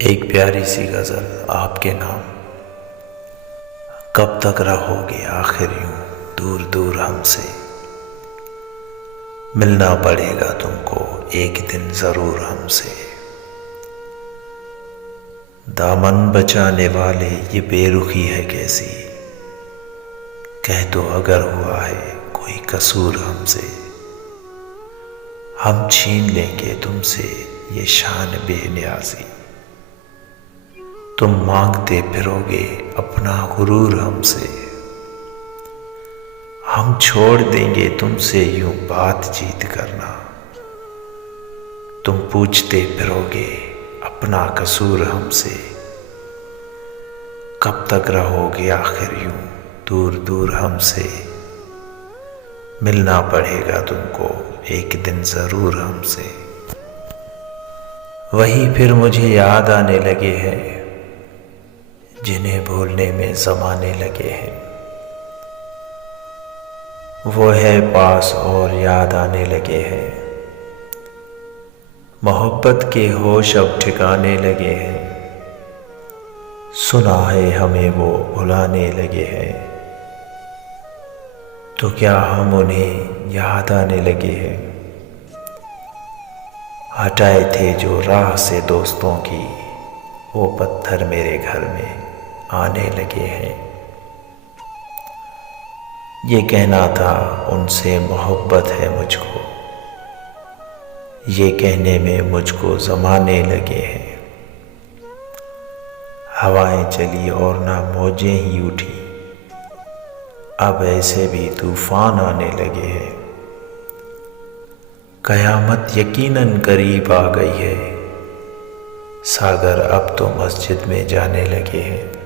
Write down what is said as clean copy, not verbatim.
एक प्यारी सी गज़ल आपके नाम। कब तक रहोगे आखिर यूं दूर दूर हमसे, मिलना पड़ेगा तुमको एक दिन ज़रूर हमसे। दामन बचाने वाले ये बेरुखी है कैसी, कह दो अगर हुआ है कोई कसूर हमसे। हम छीन लेंगे तुमसे ये शान बेनियाज़ी, तुम मांगते फिरोगे अपना गुरूर हमसे। हम छोड़ देंगे तुमसे यूं बातचीत करना, तुम पूछते फिरोगे अपना कसूर हमसे। कब तक रहोगे आखिर यूं दूर दूर हमसे, मिलना पड़ेगा तुमको एक दिन ज़रूर हमसे। वही फिर मुझे याद आने लगे हैं जिन्हें भूलने में ज़माने लगे हैं। वो है पास और याद आने लगे हैं, मोहब्बत के होश अब ठिकाने लगे हैं। सुना है हमें वो भुलाने लगे हैं, तो क्या हम उन्हें याद आने लगे हैं। हटाए थे जो राह से दोस्तों की, वो पत्थर मेरे घर में आने लगे हैं। ये कहना था उनसे मोहब्बत है मुझको, ये कहने में मुझको ज़माने लगे हैं। हवाएं चली और ना मौजें ही उठी, अब ऐसे भी तूफान आने लगे हैं। कयामत यकीनन करीब आ गई है, सागर अब तो मस्जिद में जाने लगे हैं।